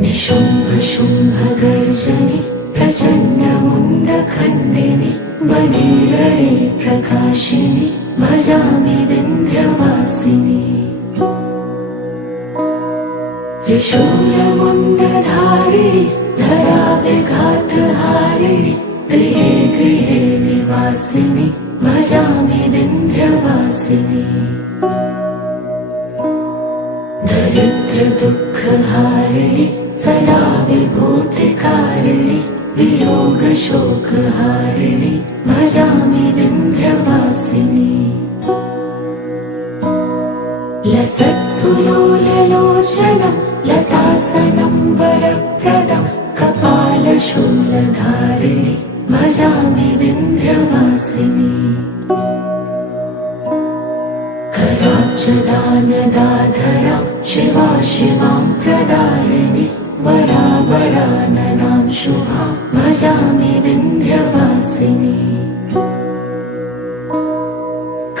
निशुम्भ शुम्भ गर्जनि प्रचण्ड मुण्ड खण्डिनि वनेरणे प्रकाशिनि भजामि विन्ध्यवासिनि। त्रिशूलमुण्डधारिणि धरा विघातहारिणि गृहे गृहे निवासिनि भजामि विन्ध्यवासिनि। दरिद्र दुःखहारिणि सदा विभूतिकारिणि वियोग शोकहारिणि भजामि विन्ध्यवासिनि। लसत्सुलोललोचनं लतासनं वरप्रदं कपालशूलधारिणि भजामि विन्ध्यवासिनि। कराब्जदानदाधरां शिवा शिवां प्रदायिनि वरावराननां शुभां भजामि विन्ध्यवासिनि।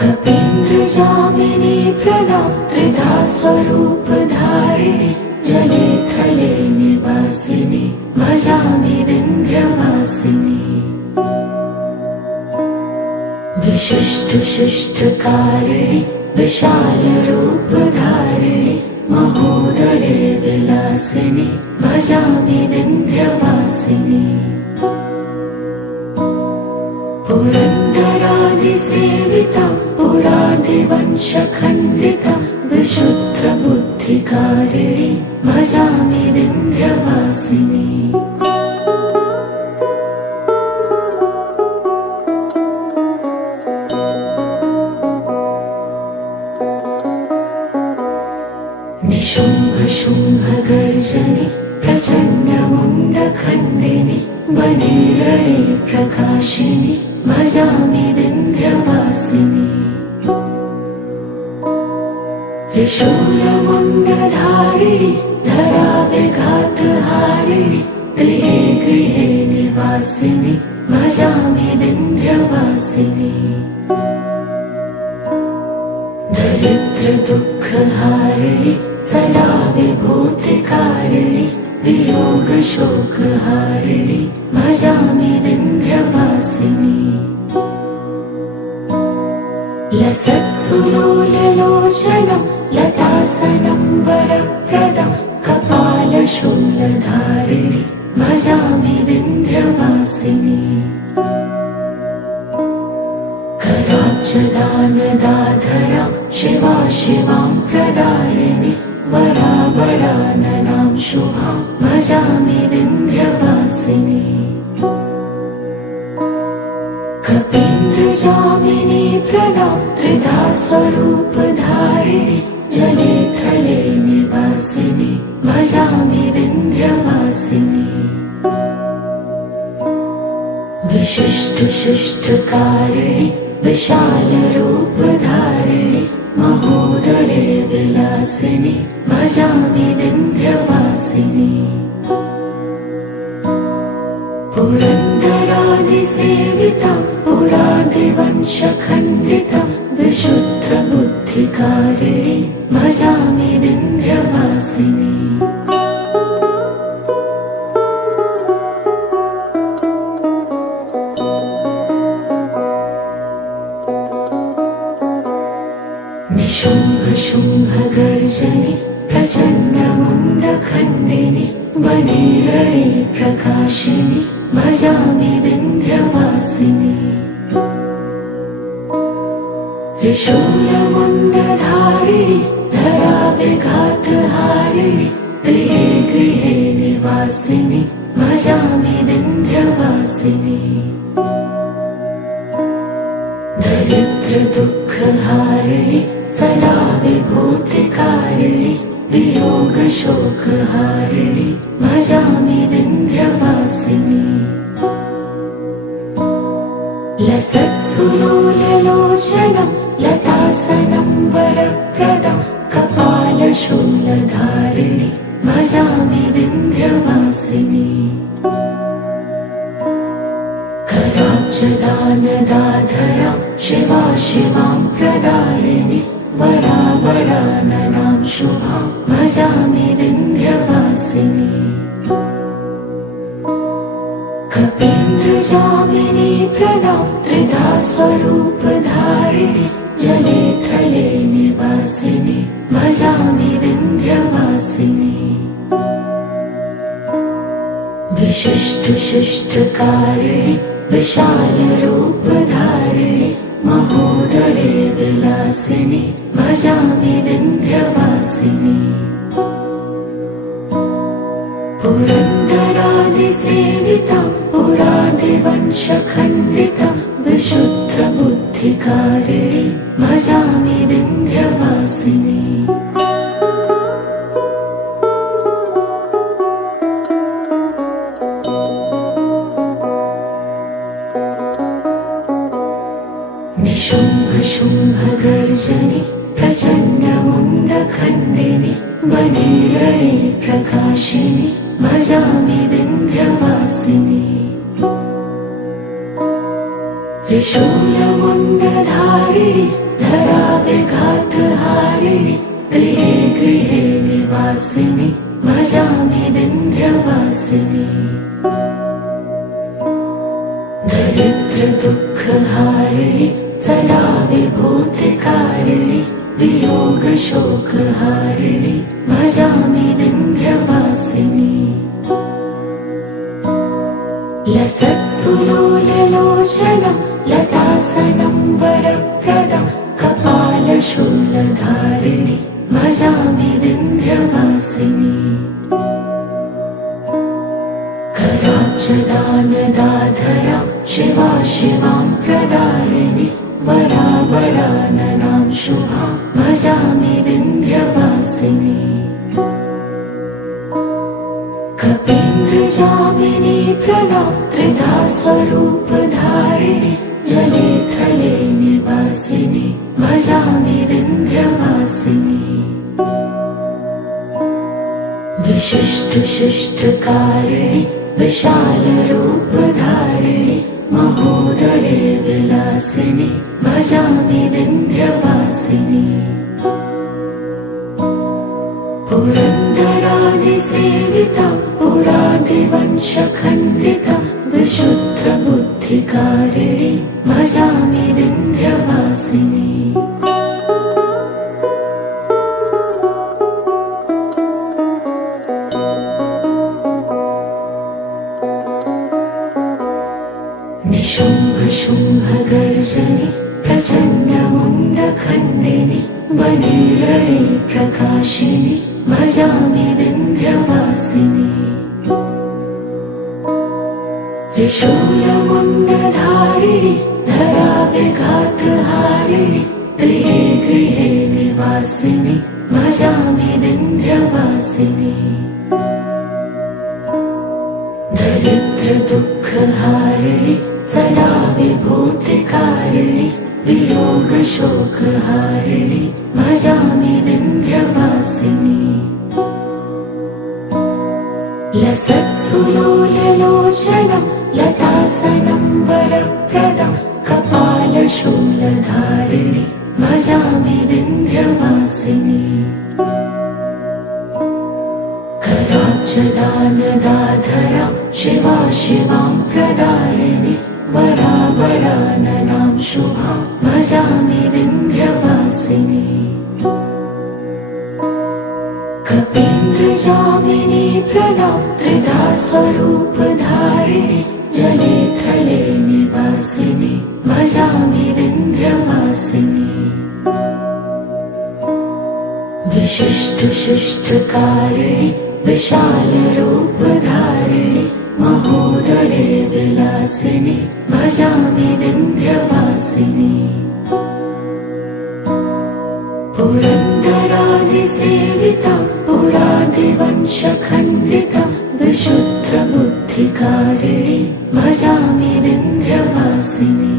कपीन्द्रजामिनी प्रदां त्रिधा स्वरूपधारिणि जले थले निवासिनि भजामि विन्ध्यवासिनि। विशिष्टशिष्टकारिणि विशालरूपधारिणि महोदरे विलासिनि भजामि विन्ध्यवासिनि। पुरन्दरादिसेवितं पुरादिवंशखण्डितं विशुद्धबुद्धिकारिणि भजामि विन्ध्यवासिनि। निशुम्भ शुम्भ गर्जनि प्रचण्ड मुण्ड खण्डिनि वनेरणे प्रकाशिनि भजामि विन्ध्यवासिनि। त्रिशूलमुण्डधारिणि धरा विघातहारिणि गृहे गृहे निवासिनि भजामि विन्ध्यवासिनि। दरिद्र दुःखहारिणि सदा विभूतिकारिणि वियोग शोकहारिणि भजामि विन्ध्यवासिनि। लसत्सुलोललोचनं लतासनं वरप्रदं कपालशूलधारिणि भजामि विन्ध्यवासिनि। कराब्जदानदाधरां शिवा शिवां प्रदायिनि वरावराननां शुभां भजामि विन्ध्यवासिनि। कपीन्द्रजामिनी प्रदां त्रिधा स्वरूपधारिणि जले थले निवासिनि भजामि विन्ध्यवासिनि। विशिष्टशिष्टकारिणि विशालरूपधारिणि महोदरे विलासिनि भजामि विन्ध्यवासिनि। पुरन्दरादिसेवितं पुरादिवंशखण्डितं विशुद्धबुद्धिकारिणि भजामि विन्ध्यवासिनि। निशुम्भ शुम्भ गर्जनि प्रचण्ड मुण्ड खण्डिनि वनेरणे प्रकाशिनि भजामि विन्ध्यवासिनि। त्रिशूलमुण्डधारिणि धरा विघातहारिणि गृहे गृहे निवासिनि भजामि विन्ध्यवासिनि। दरिद्र दुःखहारिणि सदा विभूतिकारिणि वियोग शोकहारिणि भजामि विन्ध्यवासिनि। लसत्सुलोललोचनं लतासनं वरप्रदं कपालशूलधारिणि भजामि विन्ध्यवासिनि। कराब्जदानदाधरां शिवा शिवां प्रदायिनि वरावराननां शुभां भजामि विन्ध्यवासिनी कपीन्द्रजामिनी प्रदां त्रिधा स्वरूपधारिणि जले थले निवासिनि भजामि विन्ध्यवासिनी विशिष्टशिष्टकारिणि विशालरूपधारिणि महोदरे विलासिनि भजामि विन्ध्यवासिनी पुरन्दरादिसेवितं पुरादिवंशखण्डितं विशुद्धबुद्धिकारिणि भजामि विन्ध्यवासिनी निशुम्भशुम्भगर्जनि प्रचण्डमुण्डखण्डिनि वने प्रकाशिनि भजामि विन्ध्यवासिनी त्रिशूलमुण्डधारिणि धराविघातहारिणि गृहे गृहे निवासिनि भजामि विन्ध्यवासिनी दरिद्रदुःखहारिणि सदा विभूतिकारिणि वियोगशोकहारिणि भजामि विन्ध्यवासिनी लसत्सुलोललोचनं लतासनं वरप्रदं कपालशूलधारिणि भजामि विन्ध्यवासिनी कराब्जदानदाधरां शिवा शिवां प्रदायिनि वरावराननां शुभां भजामि विन्ध्यवासिनी कपीन्द्रजामिनी प्रदां त्रिधा स्वरूपधारिणि जले थले निवासिनि भजामि विन्ध्यवासिनी विशिष्टशिष्टकारिणि विशालरूपधारिणि महोदरे विलासिनि भजामि विन्ध्यवासिनी पुरन्दरादिसेवितं पुरादिवंशखण्डितं विशुद्धबुद्धिकारिणि भजामि विन्ध्यवासिनी निशुम्भशुम्भगर्जनि प्रचण्डमुण्डखण्डिनि वने प्रकाशिनि भजामि विन्ध्यवासिनी त्रिशूलमुण्डधारिणि धराविघातहारिणि गृहे गृहे निवासिनि भजामि विन्ध्यवासिनी दरिद्रदुःखहारिणि सदा विभूतिकारिणि वियोगशोकहारिणि भजामि विन्ध्यवासिनी लसत्सुलोललोचनं लतासनं वरप्रदं कपालशूलधारिणि भजामि विन्ध्यवासिनी कराब्जदानदाधरां शिवा शिवां प्रदायिनि वरावराननां शुभां भजामि विन्ध्यवासिनी कपीन्द्रजामिनी प्रदां त्रिधा स्वरूपधारिणि जले थले निवासिनि भजामि विन्ध्यवासिनी विशिष्टशिष्टकारिणि विशालरूपधारिणि महोदरे विलासिनि भजामि विन्ध्यवासिनी पुरन्दरादिसेवितं पुरादिवंशखण्डितं विशुद्धबुद्धिकारिणि भजामि विन्ध्यवासिनी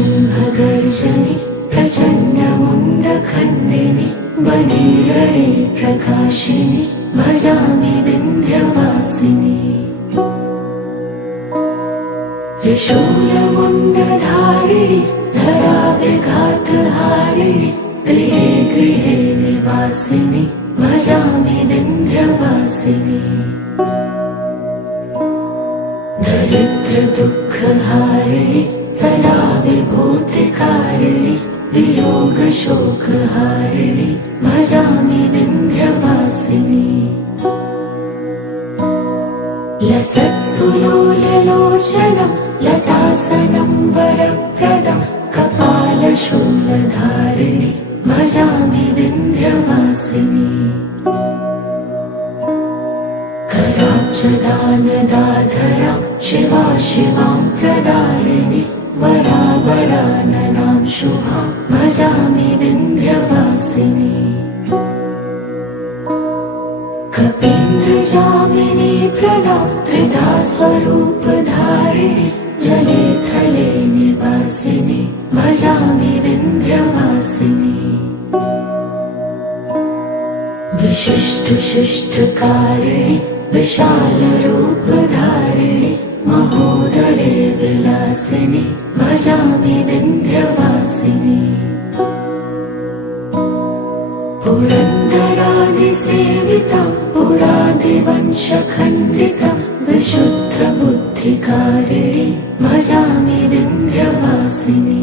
निशुम्भशुम्भगर्जनि प्रचण्डमुण्डखण्डिनि वंशखण्डिनि वनिरणे प्रकाशिनि भजामि विन्ध्यवासिनि त्रिशूलमुण्डधारिणि धराविघातहारिणि गृहे गृहे निवासिनि भजामि विन्ध्यवासिनि दरिद्रदुःखहारिणि सदा विभूतिकारिणि वियोगशोकहारिणि भजामि विन्ध्यवासिनि लसत्सुलोललोचनं लतासनं वरप्रदं कपालशूलधारिणि भजामि विन्ध्यवासिनि कराब्जदानदाधरां शिवा शिवां प्रदायिनि वरावराननां शुभां भजामि विन्ध्यवासिनि कपीन्द्रजामिनी प्रदां त्रिधा स्वरूपधारिणि जले थले निवासिनि भजामि विन्ध्यवासिनि विशिष्टशिष्टकारिणि विशालरूपधारिणि महोदरे विलासिनि भजामि विन्ध्यवासिनि पुरन्दरादिसेवितं पुरादिवंशखण्डितं विशुद्धबुद्धिकारिणि भजामि विन्ध्यवासिनि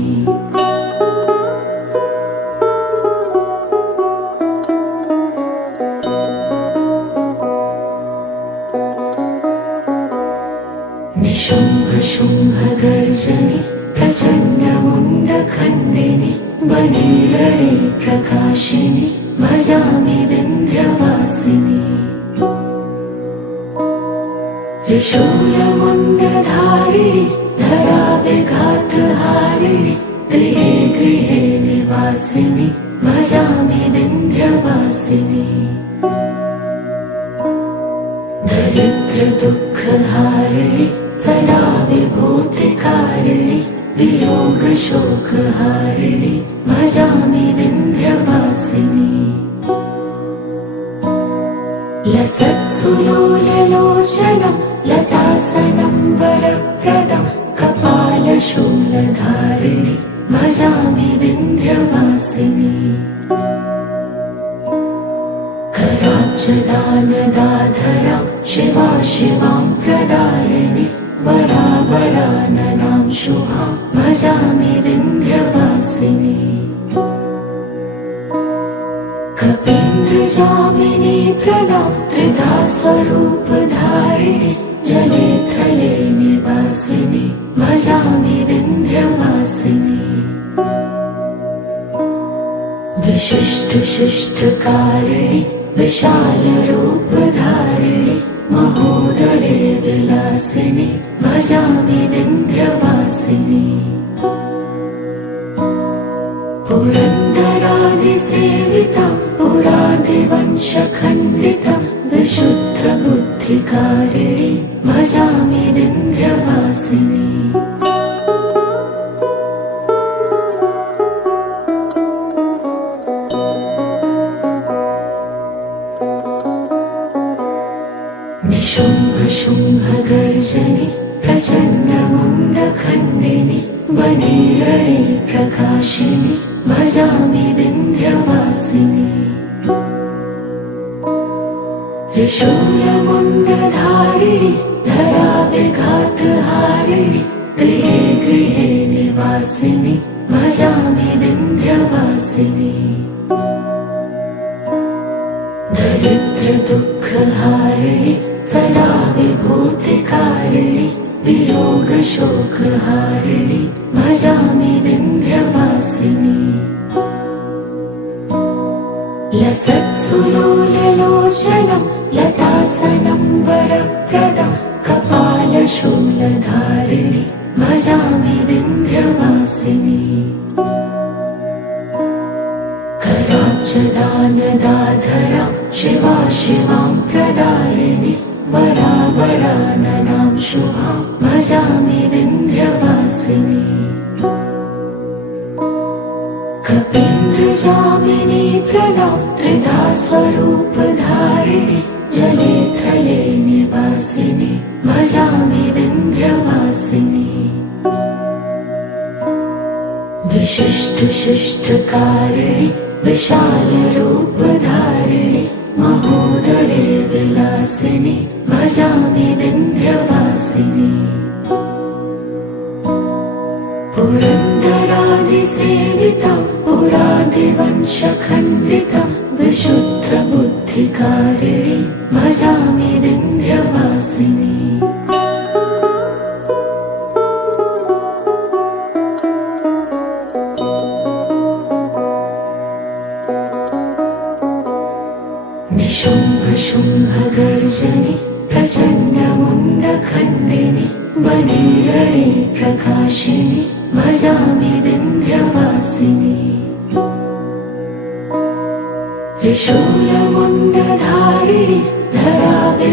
निशुम्भशुम्भगर्जनि प्रचण्डमुण्डखण्डिनि वनिरणे प्रकाशिनि भजामि विन्ध्यवासिनि त्रिशूलमुण्डधारिणि धराविघातहारिणि गृहे गृहे निवासिनि भजामि विन्ध्यवासिनि दरिद्रदुःखहारिणि सदा विभूतिकारिणि वियोगशोकहारिणि भजामि विन्ध्यवासिनि लसत्सुलोललोचनं लतासनं वरप्रदं कपालशूलधारिणि भजामि विन्ध्यवासिनि कराब्जदानदाधरां शिवा शिवां प्रदायिनि वरावराननां शुभां भजामि विन्ध्यवासिनि कपीन्द्रजामिनी प्रदां त्रिधा स्वरूपधारिणि जले थले निवासिनि भजामि विन्ध्यवासिनि विशिष्टशिष्टकारिणि विशालरूपधारिणि महोदरे विलासिनि भजामि विन्ध्यवासिनि पुरन्दरादिसेवितं पुरादिवंशखण्डितं विशुद्धबुद्धिकारिणि भजामि विन्ध्यवासिनि निशुम्भशुम्भगर्जनि प्रचण्डमुण्डखण्डिनि वनिरणे प्रकाशिनि भजामि विन्ध्यवासिनि त्रिशूलमुण्डधारिणि धराविघातहारिणि गृहे गृहे निवासिनि भजामि विन्ध्यवासिनि दरिद्रदुःखहारिणि सदा विभूतिकारिणि वियोगशोकहारिणि भजामि विन्ध्यवासिनि लसत्सुलोललोचनं लतासनं वरप्रदं कपालशूलधारिणि भजामि विन्ध्यवासिनि कराब्जदानदाधरां शिवा शिवां प्रदायिनि वरावराननां शुभां भजामि विन्ध्यवासिनि कपीन्द्रजामिनी प्रदा त्रिधा स्वरूपधारिणि जले थले निवासिनि भजामि विन्ध्यवासिनि विशिष्टशिष्टकारिणि विशालरूपधारिणि महोदरे विलासिनि भजामि विन्ध्यवासिनि पुरन्दरादिसेवितं पुरादिवंशखण्डितं विशुद्धबुद्धिकारिणि भजामि विन्ध्यवासिनि निशुम्भशुम्भगर्जनि प्रचण्डमुण्डखण्डिनि वनेरणे प्रकाशिनि भजामि विन्ध्यवासिनि त्रिशूलमुण्डधारिणि धराविघातहारिणि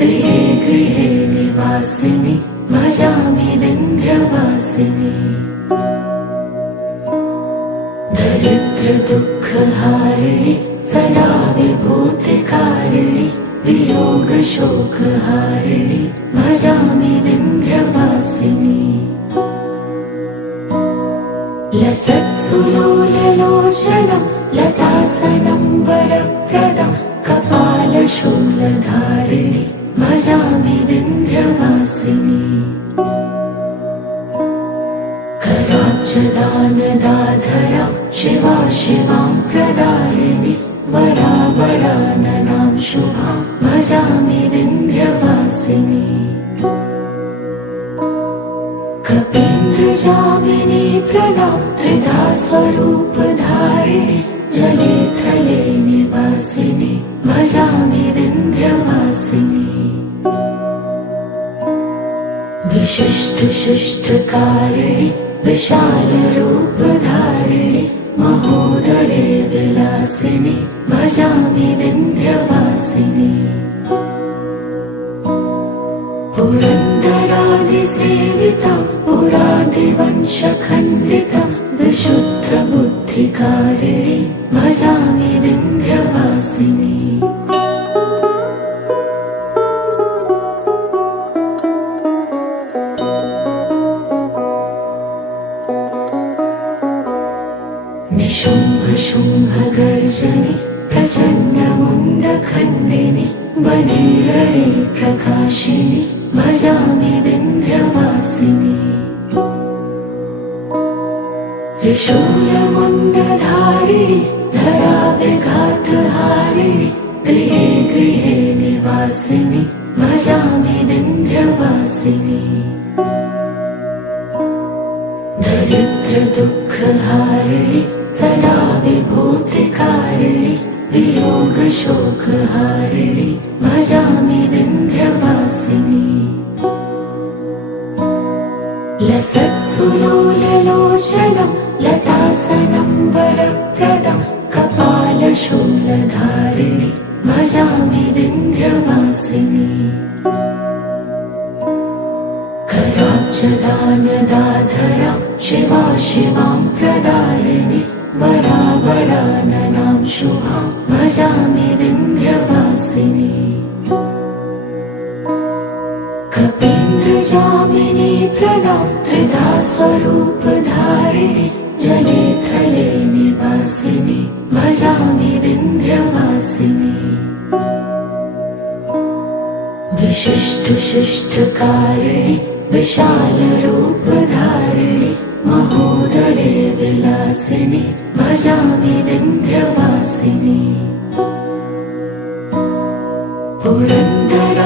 गृहे गृहे निवासिनि भजामि विन्ध्यवासिनि दरिद्रदुःखहारिणि सदा विभूतिकारिणि वियोगशोकहारिणि भजामि विन्ध्यवासिनि लसत्सुलोललोचनं लतासनं वरप्रदं कपालशूलधारिणि भजामि विन्ध्यवासिनि कराब्जदानदाधरां शिवा शिवां प्रदायिनि वरावराननां शुभां भजामि विन्ध्यवासिनि कपीन्द्रजामिनी प्रदां त्रिधा स्वरूपधारिणि जले थले निवासिनि भजामि विन्ध्यवासिनि विशिष्टशिष्टकारिणि विशालरूपधारिणि महोदरे विलासिनि भजामि विन्ध्यवासिनि पुरन्दरादिसेवितं पुरादिवंशखण्डितं विशुद्धबुद्धिकारिणि भजामि विन्ध्यवासिनि निशुम्भशुम्भगर्जनि प्रचण्डमुण्डखण्डिनि वनेरणे प्रकाशिनि भजामि विन्ध्यवासिनि त्रिशूलमुण्डधारिणि धराविघातहारिणि गृहे गृहे निवासिनि भजामि विन्ध्यवासिनि दरिद्रदुःखहारिणि सदा विभूतिकारिणि वियोगशोकहारिणि भजामि विन्ध्यवासिनि लसत्सुलोललोचनं लतासनं वरप्रदं कपालशूलधारिणि भजामि विन्ध्यवासिनि कराब्जदानदाधरां शिवा शिवां प्रदायिनि वरावराननां शुभां भजामि विन्ध्यवासिनि कपीन्द्रजामिनी प्रदां त्रिधा स्वरूपधारिणि जले थले निवासिनि भजामि विन्ध्यवासिनि विशिष्टशिष्टकारिणि विशालरूपधारिणि महोदरे विलासिनि भजामि विन्ध्यवासिनि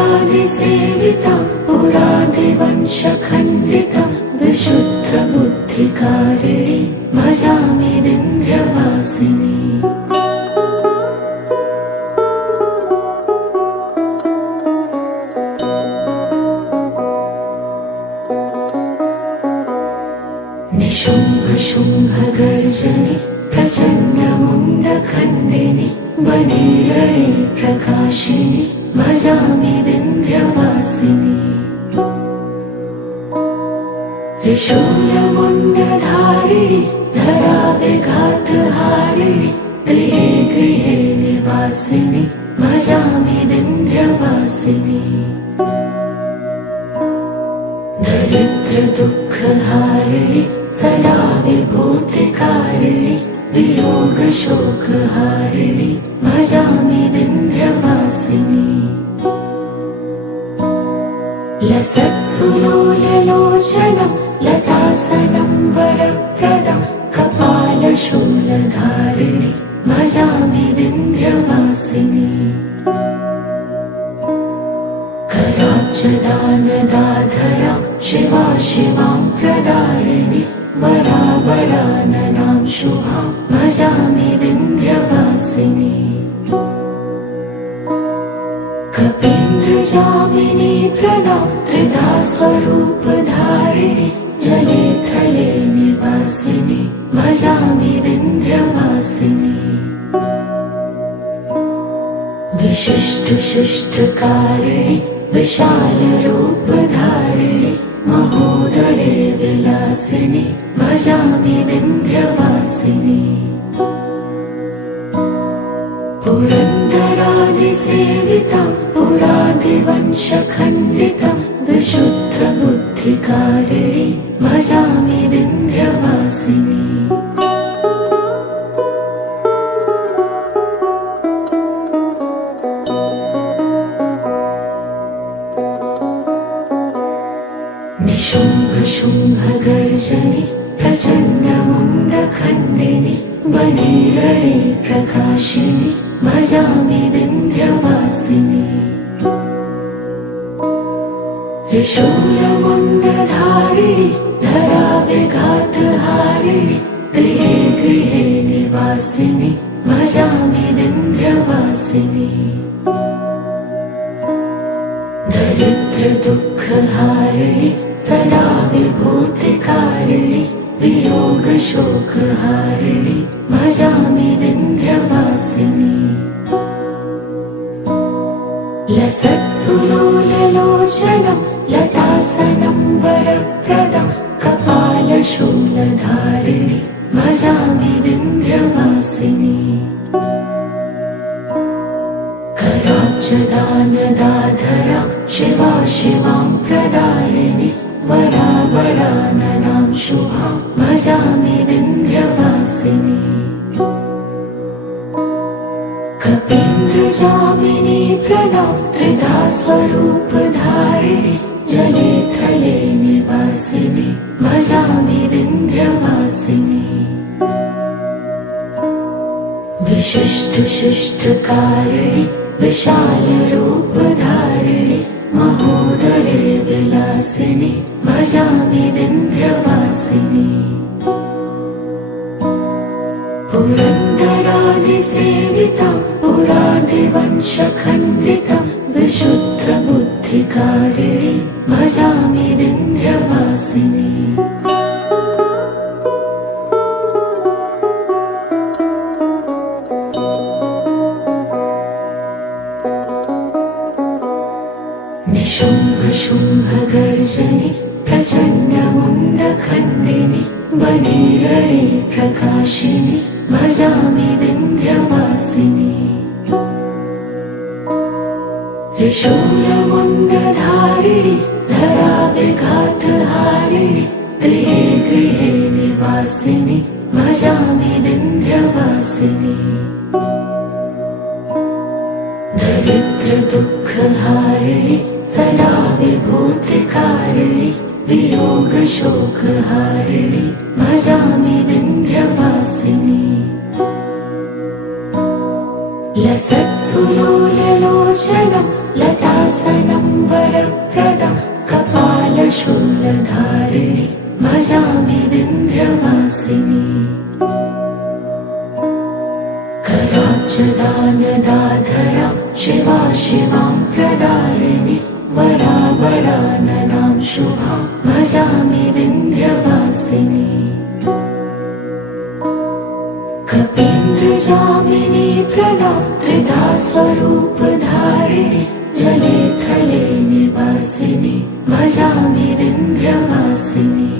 पुरन्दरादिसेवितं पुरादिवंशखण्डितं विशुद्धबुद्धिकारिणि भजामि विन्ध्यवासिनि निशुम्भशुम्भगर्जनि प्रचण्डमुण्डखण्डिनि वनेरणे प्रकाशिनि भजामि विन्ध्यवासिनि त्रिशूलमुण्डधारिणि धराविघातहारिणि गृहे गृहे निवासिनि भजामि विन्ध्यवासिनि दरिद्रदुःखहारिणि सदा विभूतिकारिणि वियोगशोकहारिणि भजामि विन्ध्यवासिनि लसत्सुलोललोचनं लतासनं वरप्रदं कपालशूलधारिणि भजामि विन्ध्यवासिनि कराब्जदानदाधरां शिवा शिवां प्रदायिनि वरावराननां शुभां भजामि विन्ध्यवासिनि कपीन्द्रजामिनी प्रदां त्रिधा स्वरूपधारिणि जले थले निवासिनि भजामि विन्ध्यवासिनि विशिष्टशिष्टकारिणि विशालरूपधारिणि महोदरे विलासिनि भजामि विन्ध्यवासिनि पुरन्दरादिसेवितं पुरादिवंशखण्डितं विशुद्धबुद्धिकारिणि भजामि विन्ध्यवासिनि निशुम्भशुम्भगर्जनि प्रचण्डमुण्डखण्डिनि वनेरणे प्रकाशिनि भजामि विन्ध्यवासिनि त्रिशूलमुण्डधारिणि धराविघातहारिणि गृहे गृहे निवासिनि भजामि विन्ध्यवासिनि दरिद्रदुःखहारिणि सदा विभूतिकारिणि वियोगशोकहारिणि भजामि विन्ध्यवासिनि लसत्सुलोललोचनं लतासनं वरप्रदं कपालशूलधारिणि भजामि विन्ध्यवासिनि कराब्जदानदाधरां शिवा शिवां प्रदायिनि वरावराननां शुभां भजामि विन्ध्यवासिनि कपीन्द्रजामिनी प्रदां त्रिधा स्वरूपधारिणि जले थले निवासिनि भजामि विन्ध्यवासिनि विशिष्टशिष्टकारिणि विशालरूपधारिणि महोदरे विलासिनि भजामि विन्ध्यवासिनि पुरन्दरादिसेवितं पुरादिवंशखण्डितं विशुद्धबुद्धिकारिणि भजामि विन्ध्यवासिनि निशुम्भशुम्भगर्जनि प्रचण्डमुण्डखण्डिनि वनेरणे प्रकाशिनि भजामि विन्ध्यवासिनि त्रिशूलमुण्डधारिणि धराविघातहारिणि गृहे गृहे निवासिनि भजामि विन्ध्यवासिनि दरिद्रदुःखहारिणि सदा विभूतिकारिणि वियोगशोकहारिणि भजामि विन्ध्यवासिनि लसत्सुलोललोचनं लतासनं वरप्रदं कपालशूलधारिणि भजामि विन्ध्यवासिनि कराब्जदानदाधरां शिवा शिवां प्रदायिनि वरावराननां शुभां भजामि विन्ध्यवासिनि कपीन्द्रजामिनी प्रदां त्रिधा स्वरूपधारिणि जले थले निवासिनि भजामि विन्ध्यवासिनि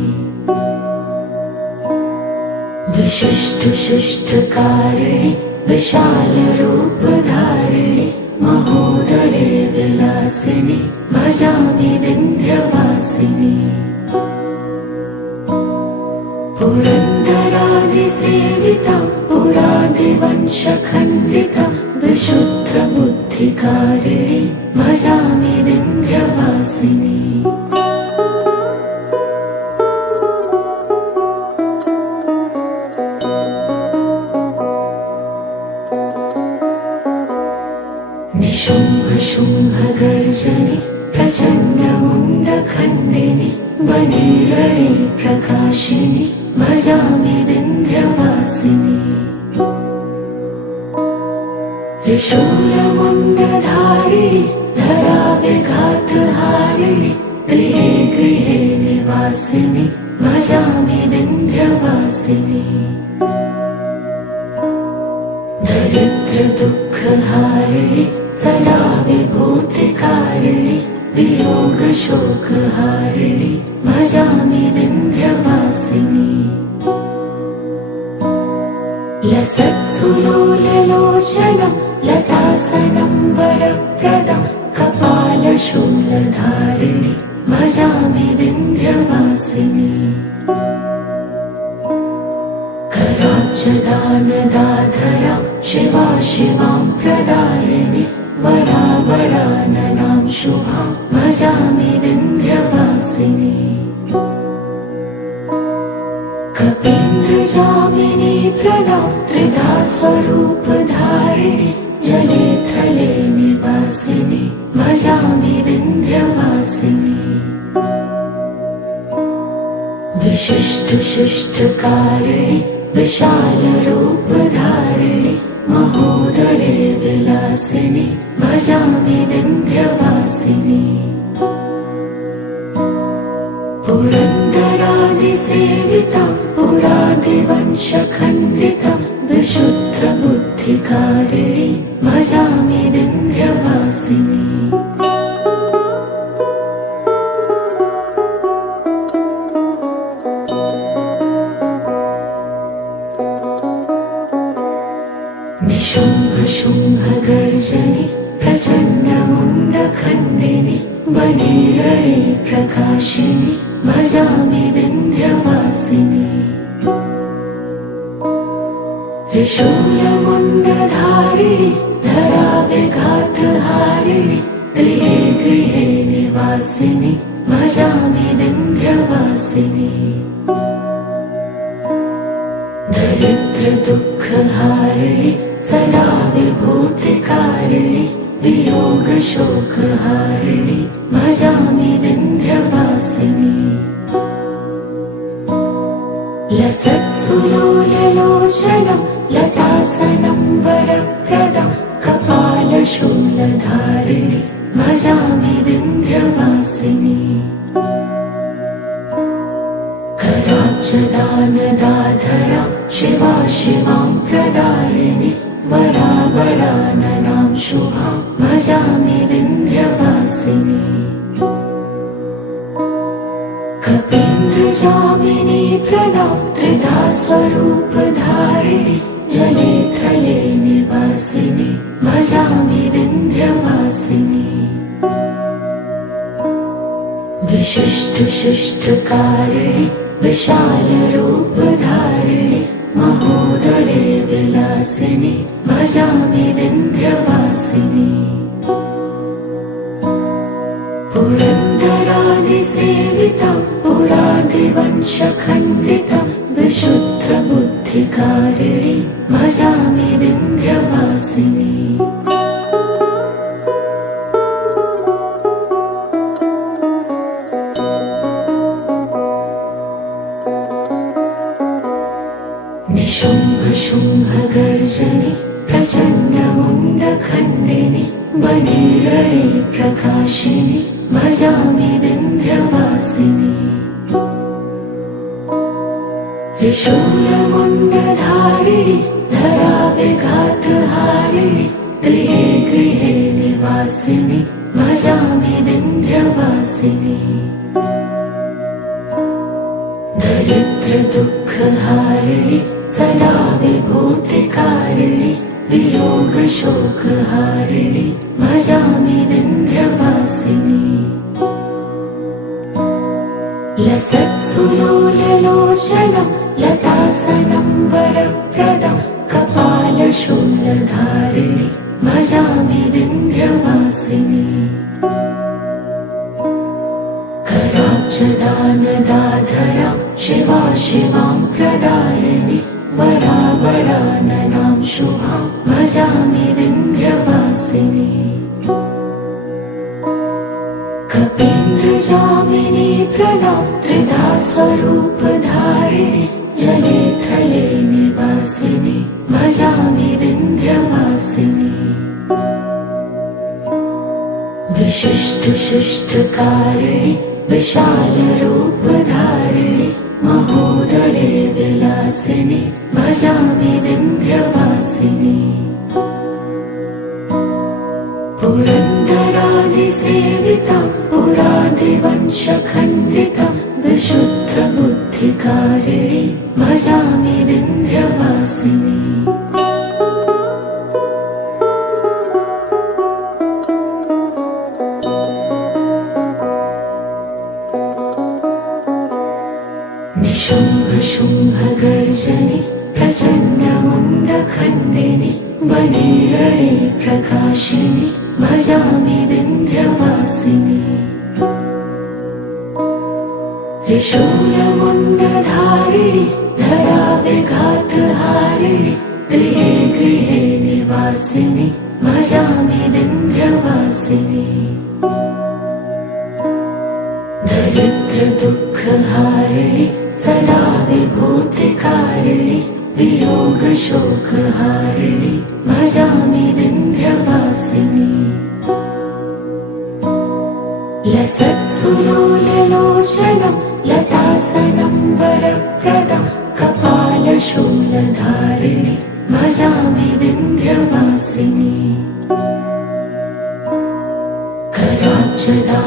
विशिष्टशिष्टकारिणि विशालरूपधारिणि महोदरे विलासिनि भजामि विन्ध्यवासिनि पुरन्दरादिसेवितं पुरादिवंशखण्डितं विशुद्धबुद्धिकारिणि भजामि विन्ध्यवासिनि निशुम्भशुम्भगर्जनि प्रचण्डमुण्डखण्डिनि वने प्रकाशिनि भजामि विन्ध्यवासिनि त्रिशूलमुण्डधारिणि धराविघातहारिणि गृहे गृहे निवासिनि भजामि विन्ध्यवासिनि दरिद्रदुःखहारिणि सदा विभूतिकारिणि वियोगशोकहारिणि भजामि विन्ध्यवासिनि लसत्सुलोललोचनं लतासनं वरप्रदं कपालशूलधारिणि भजामि विन्ध्यवासिनि कराब्जदानदाधरां शिवा शिवां प्रदायिनि वरावराननां शुभां भजामि विन्ध्यवासिनि कपीन्द्रजामिनी प्रदां त्रिधा स्वरूपधारिणि जले थले निवासिनि भजामि विन्ध्यवासिनि विशिष्टशिष्टकारिणि विशालरूपधारिणि महोदरे विलासिनि भजामि विन्ध्यवासिनि पुरन्दरादिसेवितं पुरादिवंशखण्डितं विशुद्धबुद्धिकारिणि भजामि विन्ध्यवासिनि निशुम्भशुम्भगर्जनि प्रचण्डमुण्डखण्डिनि वने प्रकाशिनि भजामि विन्ध्यवासिनि त्रिशूलमुण्डधारिणि धराविघातहारिणि गृहे गृहे निवासिनि भजामि विन्ध्यवासिनि दरिद्रदुःखहारिणि सदा विभूतिकारिणि वियोगशोकहारिणि भजामि विन्ध्यवासिनि लसत्सुलोललोचनं लतासनं वरप्रदं कपालशूलधारिणि भजामि विन्ध्यवासिनि कराब्जदानदाधरां शिवा शिवां प्रदायिनि वरावराननां शुभां भजामि विन्ध्यवासिनि कपीन्द्रजामिनी प्रदां त्रिधा स्वरूपधारिणि जले थले निवासिनि भजामि विन्ध्यवासिनि विशिष्टशिष्टकारिणि विशालरूपधारिणि महोदरे विलासिनि भजामि विन्ध्यवासिनि पुरन्दरादिसेवितं पुरादिवंशखण्डितं विशुद्धबुद्धिकारिणि भजामि विन्ध्यवासिनि निशुम्भशुम्भगर्जनि प्रचण्डमुण्डखण्डिनि वने प्रकाशिनि भजामि विन्ध्यवासिनि त्रिशूलमुण्डधारिणि धराविघातहारिणि गृहे गृहे निवासिनि भजामि विन्ध्यवासिनि दरिद्रदुःखहारिणि सदा विभूतिकारिणि वियोगशोकहारिणि भजामि विन्ध्यवासिनि लसत्सुलोललोचनं लतासनं वरप्रदं कपालशूलधारिणि भजामि विन्ध्यवासिनि कराब्जदानदाधरां शिवां प्रदायिनि वरावराननां शुभां भजामि विन्ध्यवासिनि कपीन्द्रजामिनी प्रदां त्रिधा स्वरूपधारिणि जले थले निवासिनि भजामि विन्ध्यवासिनि विशिष्टशिष्टकारिणि विशालरूपधारिणि महोदरे विलासिनि भजामि विन्ध्यवासिनि पुरन्दरादिसेवितं पुरादिवंशखण्डितं विशुद्धबुद्धिकारिणि भजामि विन्ध्यवासिनि निशुम्भशुम्भगर्जनि प्रचण्डमुण्डखण्डिनि वनेरणे प्रकाशिनि भजामि विन्ध्यवासिनि त्रिशूलमुण्डधारिणि धराविघातहारिणि गृहे गृहे निवासिनि भजामि विन्ध्यवासिनि दरिद्रदुःखहारिणि सदा विभूतिकारिणि वियोगशोकहारिणि भजामि विन्ध्यवासिनि लसत्सुलोललोचनं लतासनं वरप्रदं कपालशूलधारिणि भजामि विन्ध्यवासिनि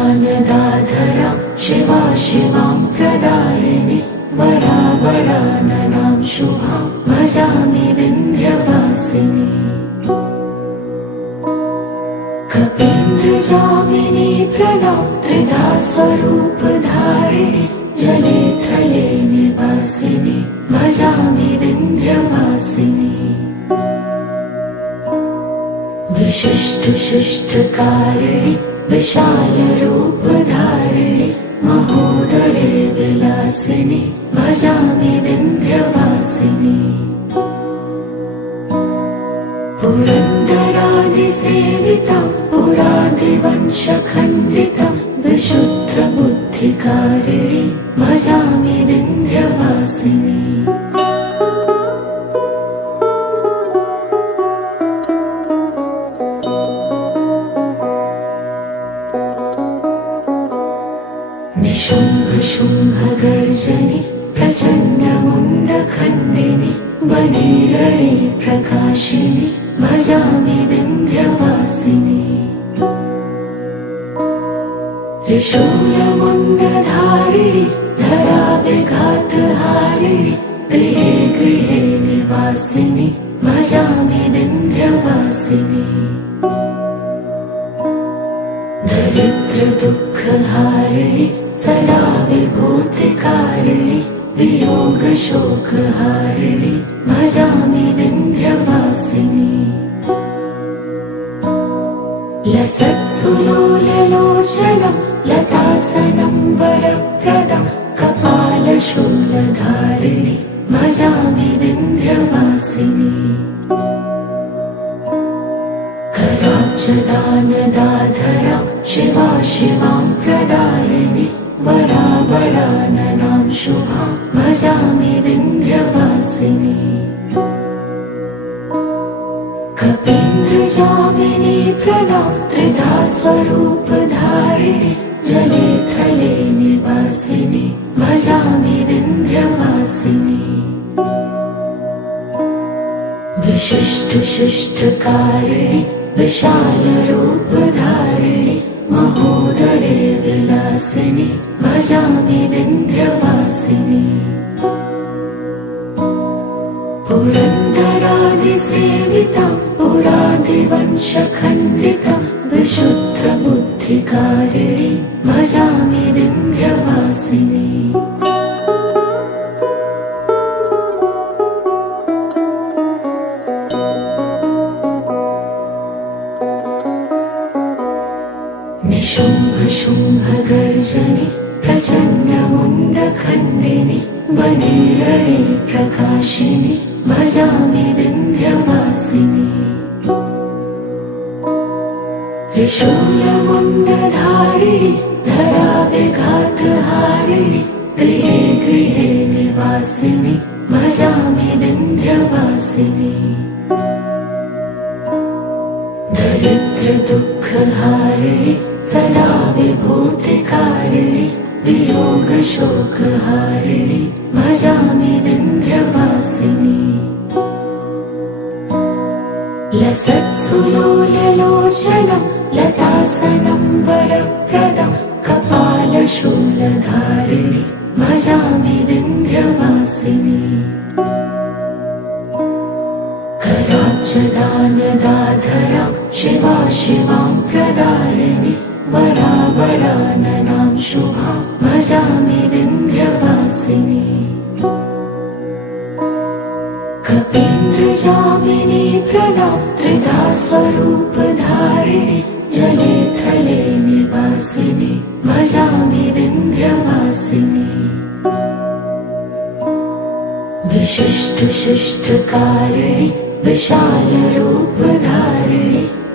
कराब्जदानदाधरां शिवां प्रदायिनि वरावराननां शुभां भजामि विन्ध्यवासिनि कपीन्द्रजामिनी प्रदां त्रिधा स्वरूपधारिणि जले थले निवासिनि भजामि विन्ध्यवासिनि विशिष्टशिष्टकारिणि विशालरूपधारिणि महोदरे विलासिनि भजामि विन्ध्यवासिनि पुरन्दरादिसेवितं पुरादिवंशखण्डितं विशुद्धबुद्धिकारिणि भजामि विन्ध्यवासिनि निशुम्भशुम्भगर्जनि प्रचण्डमुण्डखण्डिनि वनेरणे प्रकाशिनि भजामि विन्ध्यवासिनि त्रिशूलमुण्डधारिणि धराविघातहारिणि गृहे गृहे निवासिनि भजामि विन्ध्यवासिनि दरिद्रदुःखहारिणि सदा विभूतिकारिणि वियोगशोकहारिणि भजामि विन्ध्यवासिनि लसत्सुलोललोचनं लतासनं वरप्रदं कपालशूलधारिणि भजामि विन्ध्यवासिनि कराब्जदानदाधरां शिवां प्रदायिनि वरावराननां शुभां भजामि विन्ध्यवासिनि कपीन्द्रजामिनी प्रदां त्रिधा स्वरूपधारिणि जले थले निवासिनि भजामि विन्ध्यवासिनि विशिष्टशिष्टकारिणि विशालरूपधारिणि महोदरे विलासिनि भजामि विन्ध्यवासिनि पुरन्दरादिसेवितां पुरादिवंशखण्डितां विशुद्धबुद्धिकारिणी भजामि विन्ध्यवासिनी। निशुम्भशुम्भगर्जनि प्रचण्डमुण्डखण्डिनि वनेरणे प्रकाशिनि भजामि विन्ध्यवासिनी। त्रिशूलमुण्डधारिणि धराविघातहारिणि गृहे गृहे निवासिनि भजामि विन्ध्यवासिनी। दरिद्रदुःखहारिणि सदा विभूतिकारिणि वियोगशोकहारिणि भजामि विन्ध्यवासिनी। लसत्सुलोललोचनं लतासनं वरप्रदं कपालशूलधारिणि भजामि विन्ध्यवासिनी। कराब्जदानदाधरां शिवा शिवां प्रदायिनि वरावराननां शुभां भजामि विन्ध्यवासिनी। कपीन्द्रजामिनी प्रदां त्रिधा स्वरूपधारिणि जले थले निवासिनि भजामि विन्ध्यवासिनी। विशिष्टशिष्टकारिणि विशालरूपधारिणि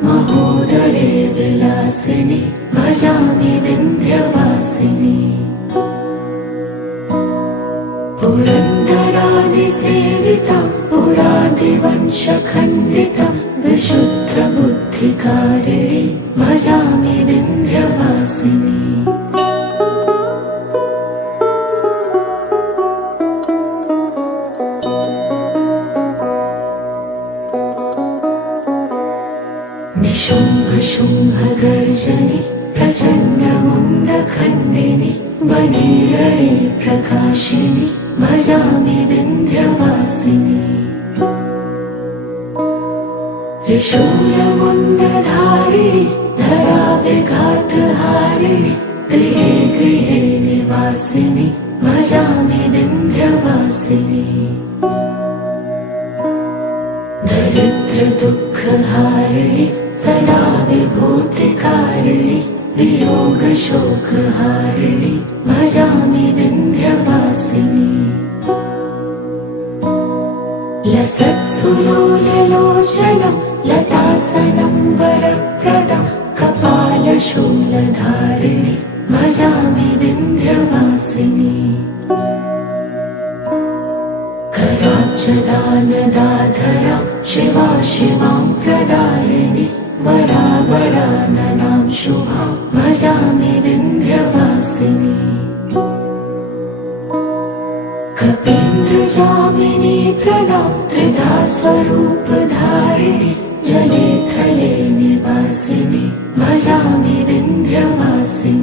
महोदरे विलासिनि भजामि विन्ध्यवासिनी। पुरन्दरादिसेवितां पुरादिवंशखण्डितां विशुद्धबुद्धिकारिणि भजामि विन्ध्यवासिनी। निशुम्भशुम्भगर्जनि प्रचण्डमुण्डखण्डिनि वनेरणे प्रकाशिनि भजामि विन्ध्यवासिनी। त्रिशूलमुण्डधारिणि धराविघातहारिणि गृहे गृहे निवासिनि भजामि विन्ध्यवासिनी। दरिद्रदुःखहारिणि सदा विभूतिकारिणि वियोगशोकहारिणि भजामि विन्ध्यवासिनी। लसत्सुलोललोचनं लतासनं वरप्रदं कपालशूलधारिणि भजामि विन्ध्यवासिनी। कराब्जदानदाधरां शिवा शिवां प्रदायिनि वरावराननां शुभां भजामि विन्ध्यवासिनी। कपीन्द्रजामिनी प्रदां त्रिधा स्वरूपधारिणि जले थले निवासिनि भजामि विन्ध्यवासिनी।